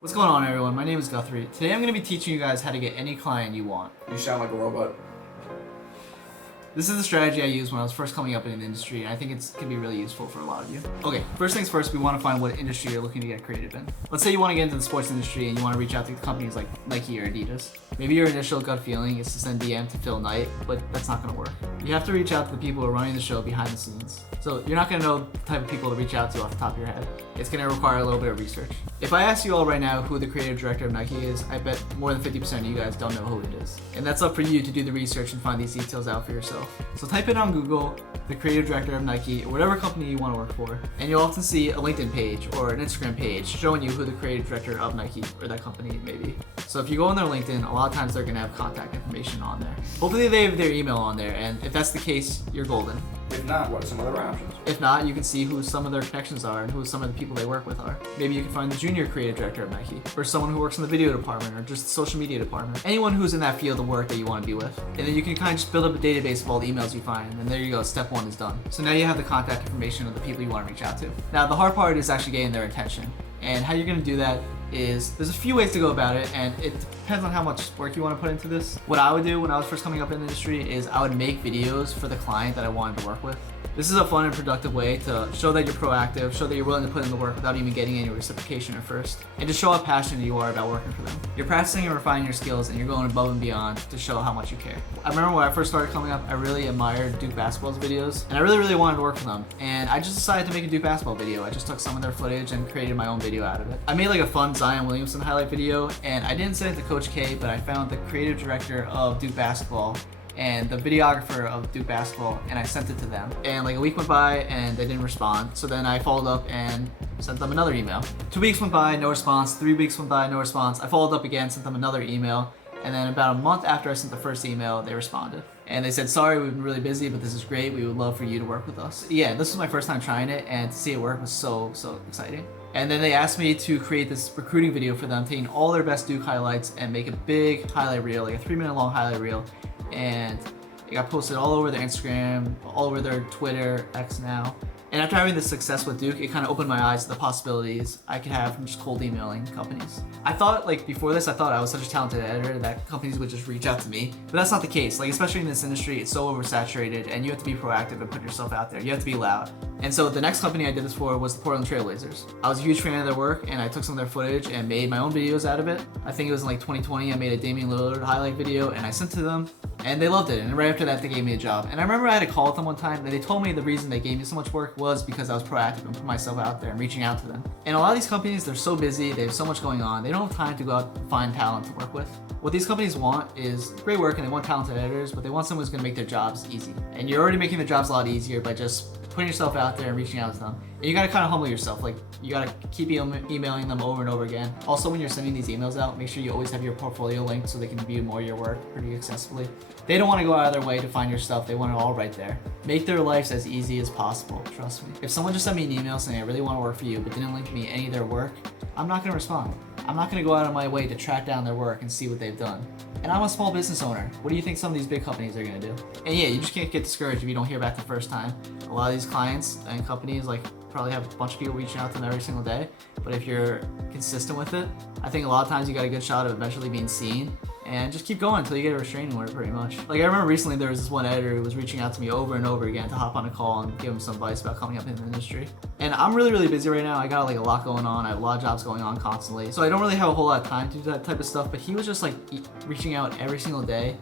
What's going on, everyone? My name is Guthrie. Today I'm going to be teaching you guys how to get any client you want. You sound like a robot. This is the strategy I used when I was first coming up in the industry, and I think it can be really useful for a lot of you. Okay, first things first, we want to find what industry you're looking to get creative in. Let's say you want to get into the sports industry and you want to reach out to companies like Nike or Adidas. Maybe your initial gut feeling is to send DM to Phil Knight, but that's not going to work. You have to reach out to the people who are running the show behind the scenes. So you're not going to know the type of people to reach out to off the top of your head. It's going to require a little bit of research. If I ask you all right now who the creative director of Nike is, I bet more than 50% of you guys don't know who it is. And that's up for you to do the research and find these details out for yourself. So type in on Google, the creative director of Nike, or whatever company you want to work for, and you'll often see a LinkedIn page or an Instagram page showing you who the creative director of Nike or that company may be. So if you go on their LinkedIn, a lot of times they're going to have contact information on there. Hopefully they have their email on there, and if that's the case, you're golden. If not, what are some other options? If not, you can see who some of their connections are and who some of the people they work with are. Maybe you can find the junior creative director of Nike, or someone who works in the video department, or just the social media department. Anyone who's in that field of work that you want to be with. And then you can kind of just build up a database of all the emails you find, and there you go, step one is done. So now you have the contact information of the people you want to reach out to. Now the hard part is actually getting their attention. And how you're going to do that is, there's a few ways to go about it, and it depends on how much work you want to put into this. What I would do when I was first coming up in the industry is I would make videos for the client that I wanted to work with. This is a fun and productive way to show that you're proactive, show that you're willing to put in the work without even getting any reciprocation at first, and to show how passionate you are about working for them. You're practicing and refining your skills, and you're going above and beyond to show how much you care. I remember when I first started coming up, I really admired Duke Basketball's videos, and I really wanted to work for them. And I just decided to make a Duke Basketball video. I just took some of their footage and created my own video out of it. I made like a fun Zion Williamson highlight video, and I didn't send it to Coach K, but I found the creative director of Duke Basketball and the videographer of Duke Basketball, and I sent it to them. And like a week went by and they didn't respond. So then I followed up and sent them another email. 2 weeks went by, no response. 3 weeks went by, no response. I followed up again, sent them another email. And then about a month after I sent the first email, they responded. And they said, sorry, we've been really busy, but this is great. We would love for you to work with us. Yeah, this was my first time trying it, and to see it work was so exciting. And then they asked me to create this recruiting video for them, taking all their best Duke highlights and make a big highlight reel, like a 3-minute long highlight reel. And it got posted all over their Instagram, all over their Twitter, X now. And after having this success with Duke, it kind of opened my eyes to the possibilities I could have from just cold emailing companies. I thought, like before this, I thought I was such a talented editor that companies would just reach out to me, but that's not the case. Like, especially in this industry, it's so oversaturated, and you have to be proactive and put yourself out there. You have to be loud. And so the next company I did this for was the Portland Trailblazers. I was a huge fan of their work, and I took some of their footage and made my own videos out of it. I think it was in like 2020, I made a Damian Lillard highlight video, and I sent it to them, and they loved it. And right after that, they gave me a job. And I remember I had a call with them one time, and they told me the reason they gave me so much work was because I was proactive and put myself out there and reaching out to them. And a lot of these companies, they're so busy, they have so much going on, they don't have time to go out and find talent to work with. What these companies want is great work, and they want talented editors, but they want someone who's gonna make their jobs easy. And you're already making their jobs a lot easier by just putting yourself out there and reaching out to them. And you gotta kind of humble yourself. Like, you gotta keep emailing them over and over again. Also, when you're sending these emails out, make sure you always have your portfolio linked so they can view more of your work pretty accessibly. They don't want to go out of their way to find your stuff. They want it all right there. Make their lives as easy as possible, trust me. If someone just sent me an email saying I really want to work for you but didn't link me any of their work, I'm not gonna respond. I'm not gonna go out of my way to track down their work and see what they've done. And I'm a small business owner. What do you think some of these big companies are gonna do? And yeah, you just can't get discouraged if you don't hear back the first time. A lot of these clients and companies like probably have a bunch of people reaching out to them every single day. But if you're consistent with it, I think a lot of times you got a good shot of eventually being seen. And just keep going until you get a restraining order, pretty much. Like, I remember recently there was this one editor who was reaching out to me over and over again to hop on a call and give him some advice about coming up in the industry. And I'm really busy right now. I got like a lot going on. I have a lot of jobs going on constantly. So I don't really have a whole lot of time to do that type of stuff. But he was just like reaching out every single day.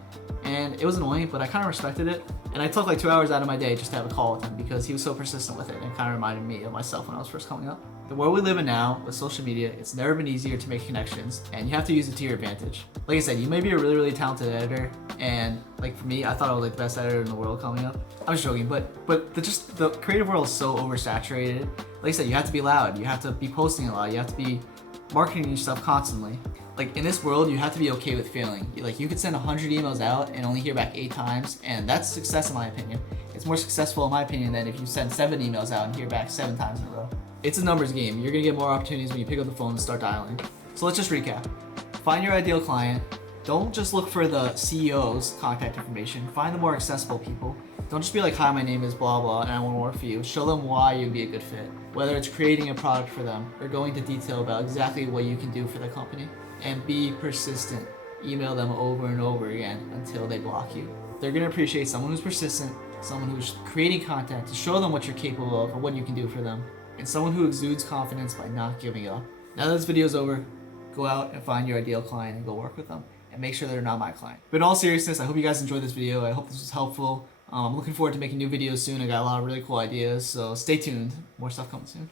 And it was annoying, but I kind of respected it. And I took like 2 hours out of my day just to have a call with him because he was so persistent with it, and it kind of reminded me of myself when I was first coming up. The world we live in now with social media, it's never been easier to make connections, and you have to use it to your advantage. Like I said, you may be a really talented editor, and like for me, I thought I was like the best editor in the world coming up. I'm just joking, but the creative world is so oversaturated. Like I said, you have to be loud, you have to be posting a lot, you have to be marketing your stuff constantly. Like, in this world, you have to be okay with failing. Like, you could send 100 emails out and only hear back 8 times, and that's success in my opinion. It's more successful in my opinion than if you send 7 emails out and hear back 7 times in a row. It's a numbers game. You're gonna get more opportunities when you pick up the phone and start dialing. So let's just recap. Find your ideal client. Don't just look for the CEO's contact information. Find the more accessible people. Don't just be like, hi, my name is blah blah and I want to work for you. Show them why you'd be a good fit. Whether it's creating a product for them or going into detail about exactly what you can do for the company. And be persistent. Email them over and over again until they block you. They're gonna appreciate someone who's persistent, someone who's creating content to show them what you're capable of and what you can do for them, and someone who exudes confidence by not giving up. Now that this video's over, go out and find your ideal client and go work with them. And make sure they're not my client. But in all seriousness, I hope you guys enjoyed this video. I hope this was helpful. I'm looking forward to making new videos soon. I got a lot of really cool ideas, so stay tuned. More stuff coming soon.